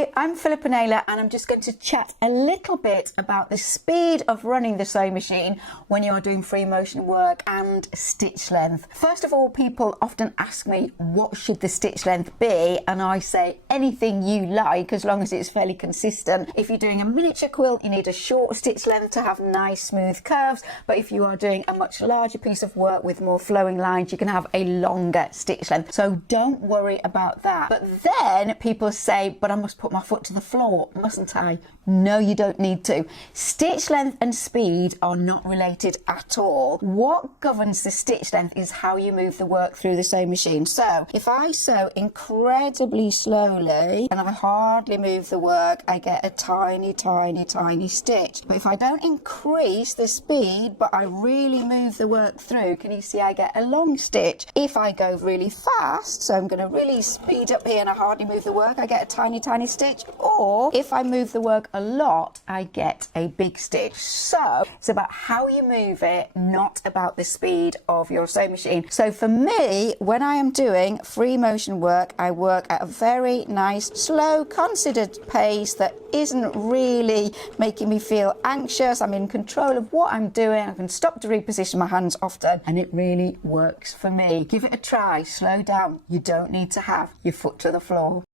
Hi, I'm Philippa Naylor and I'm just going to chat a little bit about the speed of running the sewing machine when you are doing free motion work and stitch length. First of all, people often ask me what should the stitch length be, and I say anything you like as long as it's fairly consistent. If you're doing a miniature quilt, you need a short stitch length to have nice smooth curves, but if you are doing a much larger piece of work with more flowing lines, you can have a longer stitch length. So don't worry about that. But then people say, but I must put my foot to the floor, mustn't I? No, you don't need to. Stitch length and speed are not related at all. What governs the stitch length is how you move the work through the sewing machine. So if I sew incredibly slowly and I hardly move the work, I get a tiny, tiny, tiny stitch. But if I don't increase the speed, but I really move the work through, can you see I get a long stitch? If I go really fast, so I'm going to really speed up here and I hardly move the work, I get a tiny, tiny stitch. Or if I move the work a lot, I get a big stitch. So it's about how you move it, not about the speed of your sewing machine. So for me, when I am doing free motion work, I work at a very nice, slow, considered pace that isn't really making me feel anxious. I'm in control of what I'm doing. I can stop to reposition my hands often, and it really works for me. Give it a try. Slow down. You don't need to have your foot to the floor.